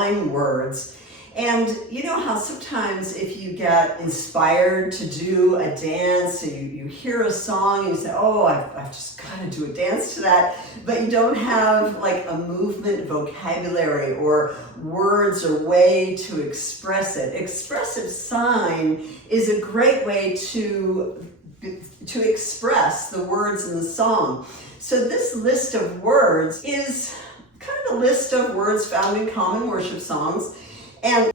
design words. And you know how sometimes if you get inspired to do a dance, and you hear a song and you say, oh, I've just got to do a dance to that, but you don't have like a movement vocabulary or words or way to express it. Expressive sign is a great way to express the words in the song. So this list of words is kind of a list of words found in common worship songs. And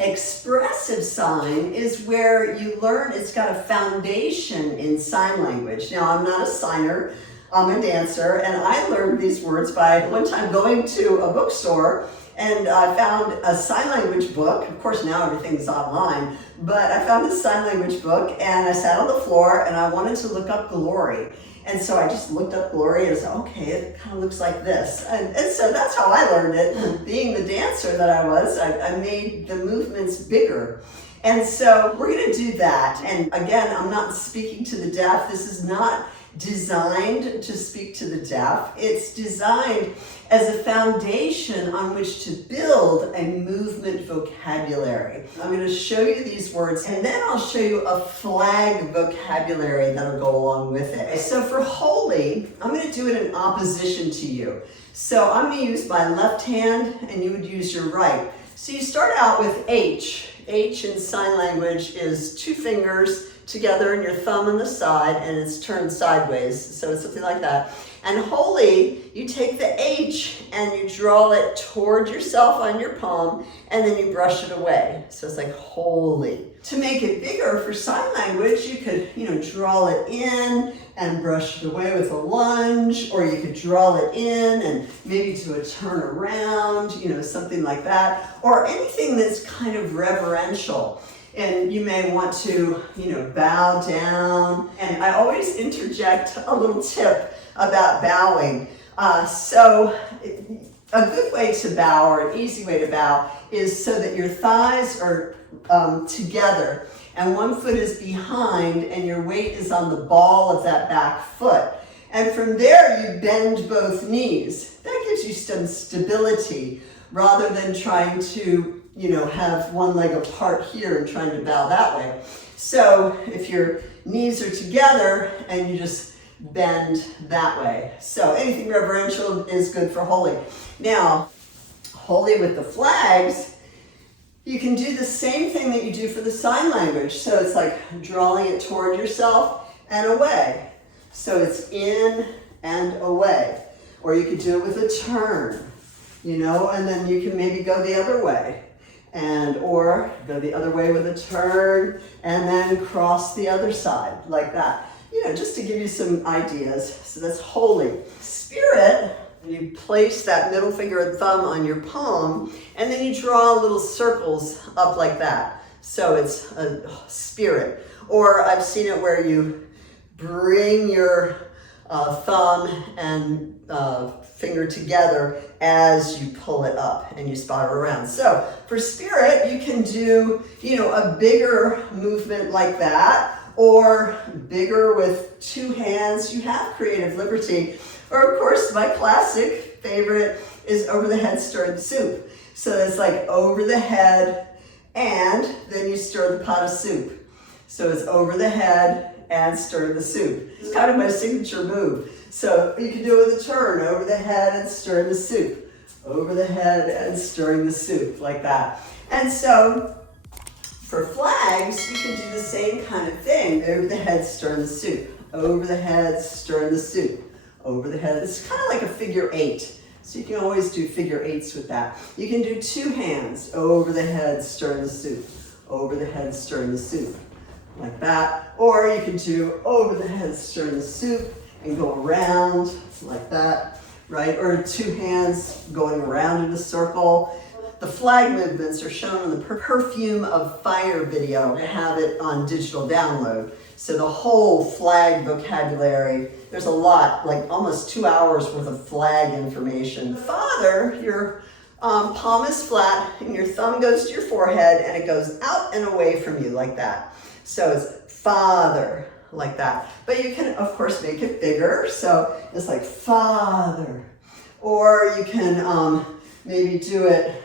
expressive sign is where you learn, it's got a foundation in sign language. Now, I'm not a signer, I'm a dancer, and I learned these words by one time going to a bookstore, and I found a sign language book. Of course, now everything's online, but I found this sign language book, and I sat on the floor, and I wanted to look up glory. And so I just looked up glory and said, okay, it kind of looks like this. And so that's how I learned it. Being the dancer that I was, I made the movements bigger. And so we're going to do that. And again, I'm not speaking to the deaf. This is not designed to speak to the deaf. It's designed as a foundation on which to build a movement vocabulary. I'm going to show you these words, and then I'll show you a flag vocabulary that'll go along with it. So for holy, I'm going to do it in opposition to you. So I'm going to use my left hand, and you would use your right. So you start out with H. H in sign language is two fingers together and your thumb on the side, and it's turned sideways. So it's something like that. And holy, you take the H and you draw it toward yourself on your palm, and then you brush it away. So it's like holy. To make it bigger for sign language, you could, draw it in and brush it away with a lunge, or you could draw it in and maybe do a turn around, something like that, or anything that's kind of reverential. And you may want to, bow down. And I always interject a little tip about bowing. So a good way to bow, or an easy way to bow, is so that your thighs are together and one foot is behind and your weight is on the ball of that back foot. And from there you bend both knees. That gives you some stability rather than trying to have one leg apart here and trying to bow that way. So if your knees are together and you just bend that way. So anything reverential is good for holy. Now, holy with the flags, you can do the same thing that you do for the sign language. So it's like drawing it toward yourself and away. So it's in and away. Or you could do it with a turn, and then you can maybe go the other way. Or go the other way with a turn and then cross the other side like that. Just to give you some ideas. So that's holy. Spirit, you place that middle finger and thumb on your palm, and then you draw little circles up like that. So it's a spirit. Or I've seen it where you bring your thumb and finger together as you pull it up and you spiral around. So for spirit, you can do, a bigger movement like that, or bigger with two hands. You have creative liberty. Or of course, my classic favorite is over the head, stir the soup. So it's like over the head, and then you stir the pot of soup. So it's over the head and stir the soup. It's kind of my signature move. So you can do it with a turn, over the head and stir the soup. Over the head and stirring the soup, like that. And so for flags, you can do the same kind of thing. Over the head, stir the soup. Over the head, stir the soup. Over the head. It's kind of like a figure eight. So you can always do figure eights with that. You can do two hands. Over the head, stir the soup. Over the head, stir the soup. Like that. Or you can do over the head, stir the soup, and go around like that, right? Or two hands going around in a circle. The flag movements are shown in the Perfume of Fire video. I have it on digital download. So the whole flag vocabulary, there's a lot, like almost 2 hours worth of flag information. Father, your palm is flat and your thumb goes to your forehead and it goes out and away from you like that. So it's Father, like that. But you can, of course, make it bigger. So it's like Father. Or you can maybe do it,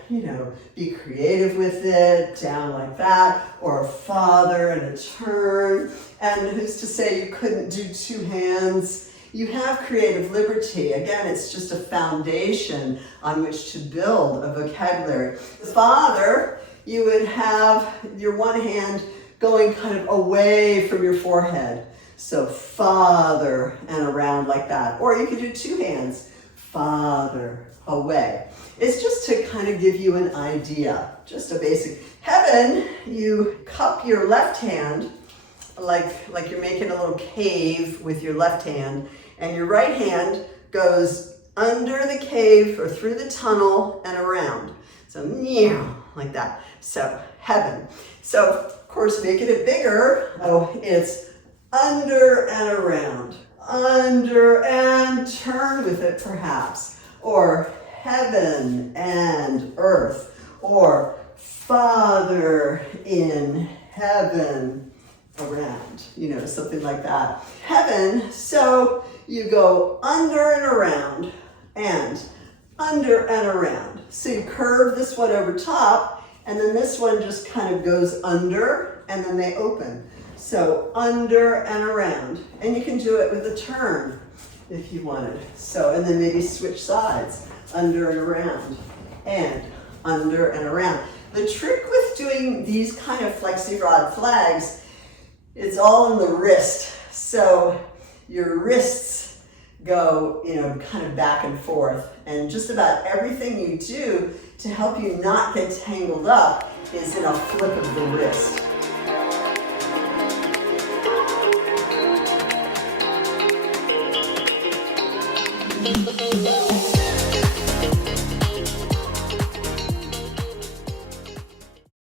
be creative with it, down like that, or a father and a turn. And who's to say you couldn't do two hands? You have creative liberty. Again, it's just a foundation on which to build a vocabulary. The father, you would have your one hand going kind of away from your forehead. So father and around like that. Or you could do two hands, father, away. It's just to kind of give you an idea, just a basic. Heaven, you cup your left hand like you're making a little cave with your left hand, and your right hand goes under the cave or through the tunnel and around. So like that. So heaven. So of course, making it bigger. Oh, it's under and around. Under and turn with it perhaps. Or heaven and earth. Or Father in heaven around. Something like that. Heaven, so you go under and around and under and around. So you curve this one over top, and then this one just kind of goes under, and then they open. So under and around. And you can do it with a turn if you wanted. So, and then maybe switch sides, under and around, and under and around. The trick with doing these kind of flexi-rod flags, it's all in the wrist. So your wrists go, kind of back and forth. And just about everything you do to help you not get tangled up is in a flip of the wrist.